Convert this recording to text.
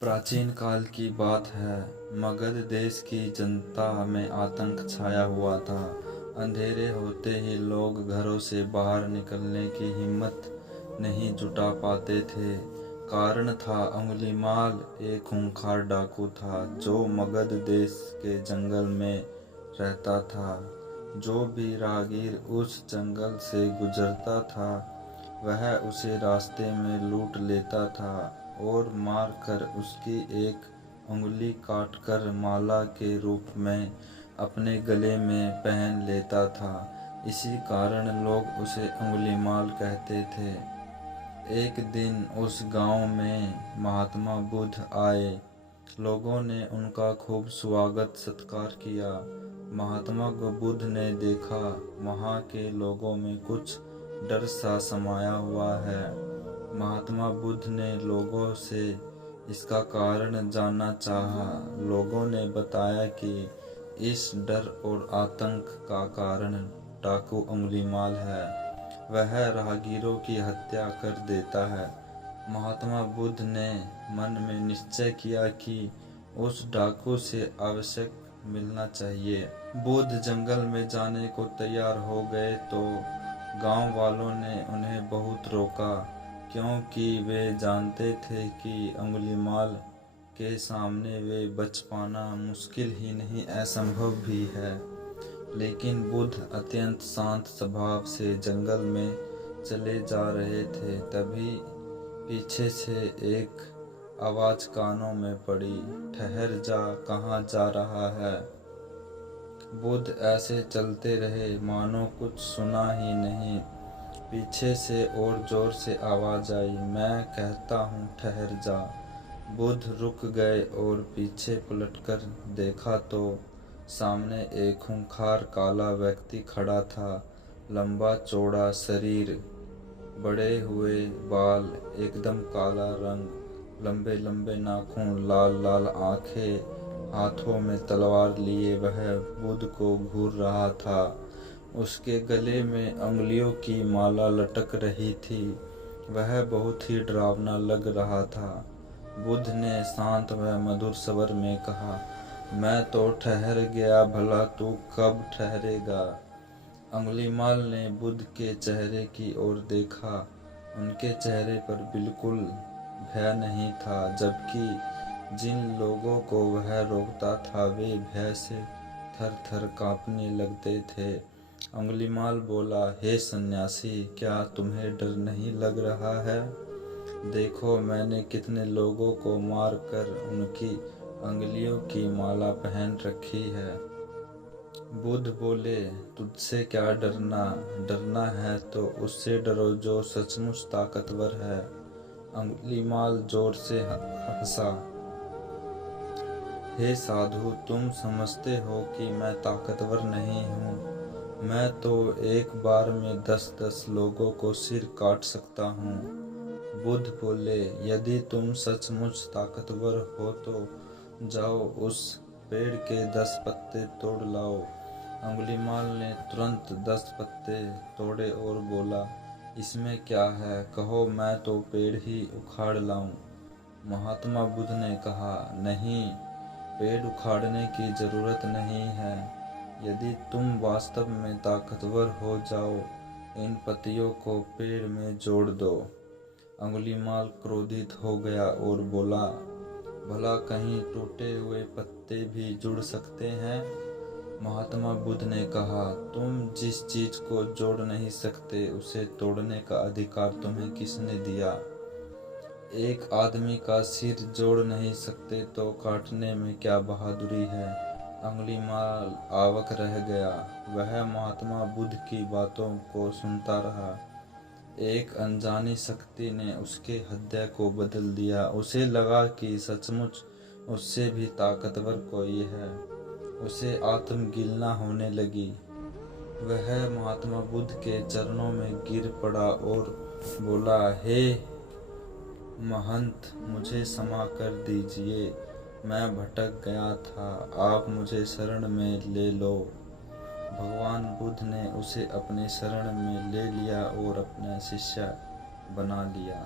प्राचीन काल की बात है। मगध देश की जनता में आतंक छाया हुआ था। अंधेरे होते ही लोग घरों से बाहर निकलने की हिम्मत नहीं जुटा पाते थे। कारण था अंगुलीमाल एक खूंखार डाकू था जो मगध देश के जंगल में रहता था। जो भी राहगीर उस जंगल से गुजरता था वह उसे रास्ते में लूट लेता था और मार कर उसकी एक उंगली काटकर माला के रूप में अपने गले में पहन लेता था। इसी कारण लोग उसे अंगुलीमाल कहते थे। एक दिन उस गांव में महात्मा बुद्ध आए। लोगों ने उनका खूब स्वागत सत्कार किया। महात्मा बुद्ध ने देखा वहाँ के लोगों में कुछ डर सा समाया हुआ है। महात्मा बुद्ध ने लोगों से इसका कारण जानना चाहा। लोगों ने बताया कि इस डर और आतंक का कारण डाकू अंगुलीमाल है। वह राहगीरों की हत्या कर देता है। महात्मा बुद्ध ने मन में निश्चय किया कि उस डाकू से आवश्यक मिलना चाहिए। बुद्ध जंगल में जाने को तैयार हो गए तो गांव वालों ने उन्हें बहुत रोका, क्योंकि वे जानते थे कि अंगुलीमाल के सामने वे बच पाना मुश्किल ही नहीं असंभव भी है। लेकिन बुद्ध अत्यंत शांत स्वभाव से जंगल में चले जा रहे थे। तभी पीछे से एक आवाज कानों में पड़ी, ठहर जा, कहाँ जा रहा है। बुद्ध ऐसे चलते रहे मानो कुछ सुना ही नहीं। पीछे से और जोर से आवाज आई, मैं कहता हूँ ठहर जा। बुद्ध रुक गए और पीछे पलटकर देखा तो सामने एक खूंखार काला व्यक्ति खड़ा था। लंबा चौड़ा शरीर, बड़े हुए बाल, एकदम काला रंग, लंबे लंबे नाखून, लाल लाल आंखें, हाथों में तलवार लिए वह बुद्ध को घूर रहा था। उसके गले में अंगुलियों की माला लटक रही थी। वह बहुत ही डरावना लग रहा था। बुद्ध ने शांत व मधुर स्वर में कहा, मैं तो ठहर गया, भला तू कब ठहरेगा। अंगुलीमाल ने बुद्ध के चेहरे की ओर देखा। उनके चेहरे पर बिल्कुल भय नहीं था, जबकि जिन लोगों को वह रोकता था वे भय से थर थर कांपने लगते थे। अंगुलीमाल बोला, हे सन्यासी, क्या तुम्हें डर नहीं लग रहा है? देखो मैंने कितने लोगों को मार कर उनकी अंगुलियों की माला पहन रखी है। बुद्ध बोले, तुझसे क्या डरना? डरना है तो उससे डरो जो सचमुच ताकतवर है। अंगुलीमाल जोर से हंसा। हे साधु, तुम समझते हो कि मैं ताकतवर नहीं हूँ। मैं तो एक बार में 10-10 लोगों को सिर काट सकता हूँ। बुद्ध बोले, यदि तुम सचमुच ताकतवर हो तो जाओ उस पेड़ के 10 पत्ते तोड़ लाओ। अंगुलीमाल ने तुरंत 10 पत्ते तोड़े और बोला, इसमें क्या है, कहो मैं तो पेड़ ही उखाड़ लाऊं। महात्मा बुद्ध ने कहा, नहीं, पेड़ उखाड़ने की जरूरत नहीं है। यदि तुम वास्तव में ताकतवर हो जाओ, इन पत्तियों को पेड़ में जोड़ दो। अंगुलीमाल क्रोधित हो गया और बोला, भला कहीं टूटे हुए पत्ते भी जुड़ सकते हैं? महात्मा बुद्ध ने कहा, तुम जिस चीज को जोड़ नहीं सकते उसे तोड़ने का अधिकार तुम्हें किसने दिया? एक आदमी का सिर जोड़ नहीं सकते तो काटने में क्या बहादुरी है? अंगुलीमाल आवाक रह गया। वह महात्मा बुद्ध की बातों को सुनता रहा। एक अनजानी शक्ति ने उसके हृदय को बदल दिया। उसे लगा कि सचमुच उससे भी ताकतवर कोई है। उसे आत्मगिलना होने लगी। वह महात्मा बुद्ध के चरणों में गिर पड़ा और बोला, हे महंत, मुझे क्षमा कर दीजिए। मैं भटक गया था, आप मुझे शरण में ले लो। भगवान बुद्ध ने उसे अपने शरण में ले लिया और अपना शिष्य बना लिया।